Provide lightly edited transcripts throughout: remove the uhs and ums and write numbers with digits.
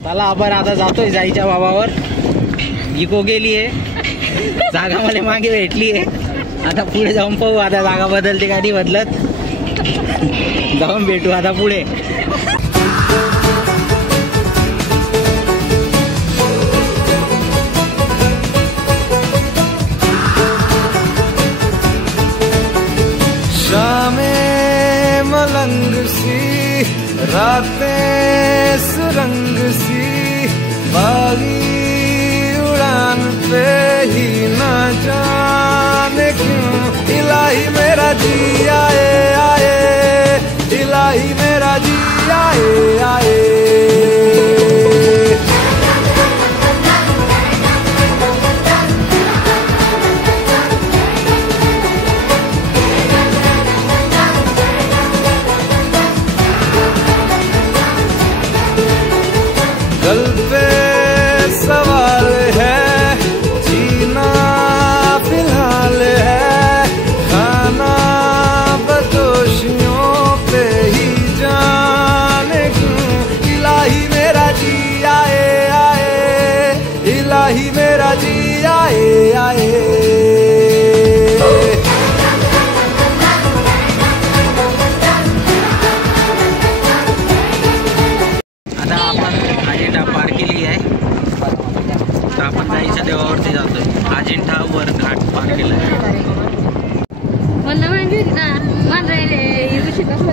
चला आपण आता जातोय जाईच्या बाबावर. इको गेली आहे, जागा मला मागे भेटली आहे. आता पुढे जाऊन पाहू, आता जागा बदलते गाडी बदलत जाऊन भेटू आता पुढे. शामें मलंग सी, रातें सुरंग सी, बागी उड़ान पे ही ना जाने क्यों इलाही मेरा जी आए आए, इलाही मेरा जी आए आए. गल पे सवाल है, जीना फिलहाल है, खाना बदोशियों पे ही जाने क्यों इलाही मेरा जी आए आए, इलाही मेरा जी आए आए. आपण जायच्या देवावरती जातोय. अजिंठा वर घाट पार केला. मला माहिती होती ना, मान राहिले दिवशी कसं.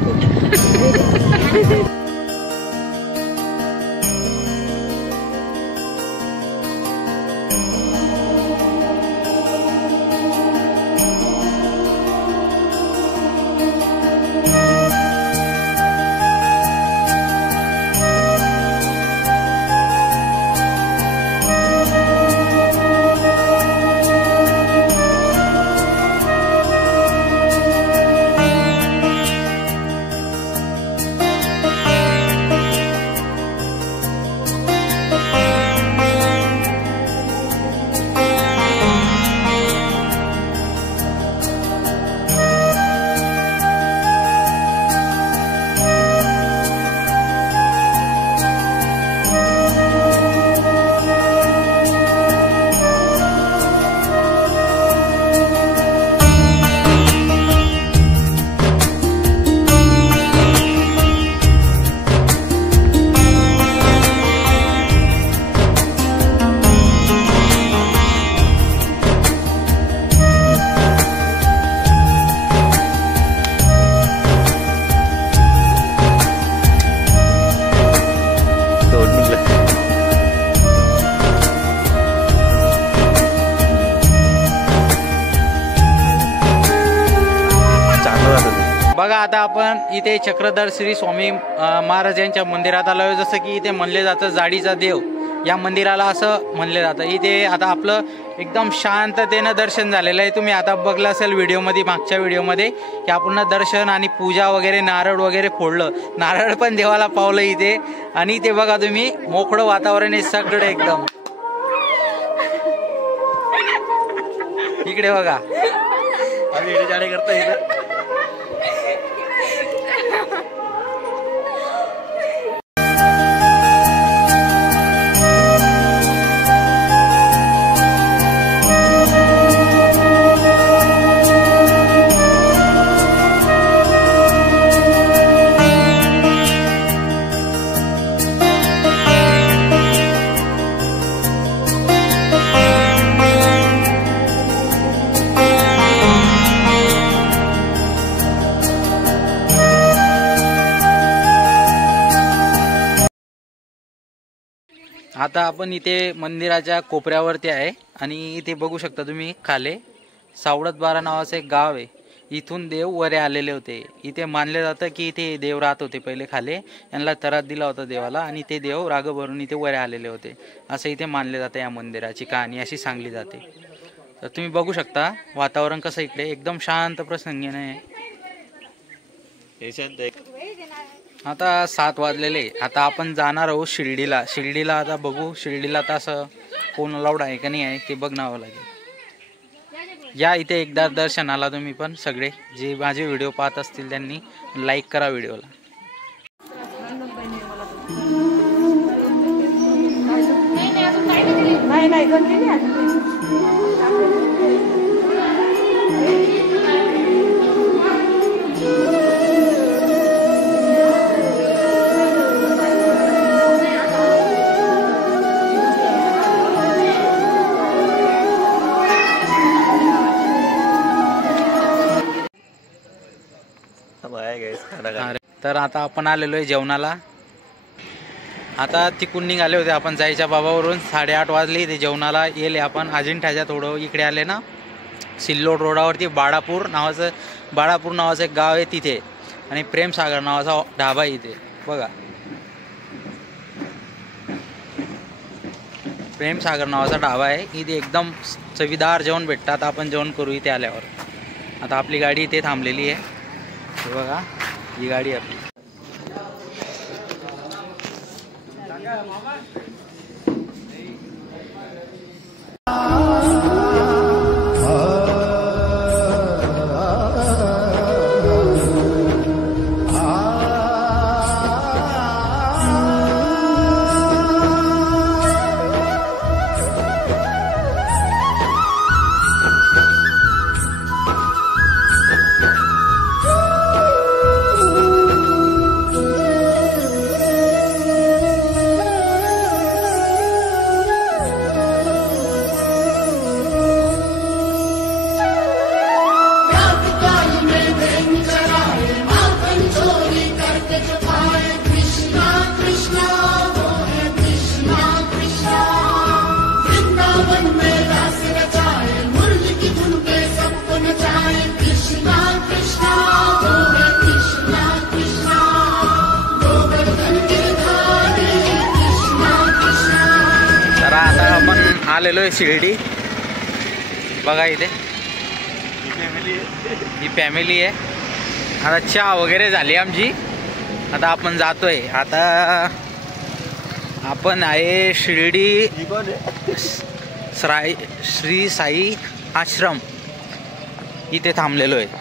बघा आता आपण इथे चक्रधर श्री स्वामी महाराज यांच्या मंदिरात आलोय. जसं की इथे म्हणले जातं जाडीचा देव, या मंदिराला असं म्हणले जातं. इथे आता आपलं एकदम शांततेनं दर्शन झालेलं आहे. तुम्ही आता बघलं असेल व्हिडिओमध्ये, मागच्या व्हिडिओमध्ये, की आपण दर्शन आणि पूजा वगैरे, नारळ वगैरे फोडलं. नारळ पण देवाला पावलं इथे. आणि इथे बघा तुम्ही, मोकळं वातावरण आहे सगळं एकदम. इकडे बघा आम्ही जाडे करता इथं. आता आपण इथे मंदिराच्या कोपऱ्यावरती आहे आणि इथे बघू शकता तुम्ही, खाले सावडतबारा नावाचं एक गाव आहे. इथून देव वरे आलेले होते. इथे मानले जातं की इथे देव राहत होते पहिले खाले. यांना तरात दिला होता देवाला आणि ते देव राग भरून इथे वरे आलेले होते, असं इथे मानले जातं. या मंदिराची कहाणी अशी सांगली जाते. तर तुम्ही बघू शकता वातावरण कसं इकडे एकदम शांत प्रसंगीने आहे. आता 7 वाजलेले. आता आपण जाणार आहोत शिर्डीला. शिर्डीला आता बघू, शिर्डीला आता असं कोण अलाउड आहे का नाही आहे ते बघावं लागेल. या इथे एकदा दर्शनाला तुम्ही पण सगळे जे माझे व्हिडिओ पाहत असतील त्यांनी लाईक करा व्हिडिओला. तर आता आपण आलेलो आहे जेवणाला. आता तिकून निघाले होते आपण जायच्या बाबावरून. 8:30 वाजले. ते जेवणाला येले आपण अजिंठाच्या थोडं इकडे आले ना, सिल्लोड रोडावरती बाळापूर नावाचं एक गाव आहे तिथे. आणि प्रेमसागर नावाचा ढाबा आहे इथे बघा. प्रेमसागर नावाचा ढाबा आहे इथे. एकदम चवीदार जेवण भेटतं. आता आपण जेवण करू इथे आल्यावर. आता आपली गाडी इथे थांबलेली आहे हे बघा. ही गाडी आपली. आलेलो आहे शिर्डी बघा. इथे ही फॅमिली आहे. आता चहा वगैरे झाली आमची. आता आपण जातोय. आता आपण आहे शिर्डी श्री साई आश्रम इथे थांबलेलो आहे.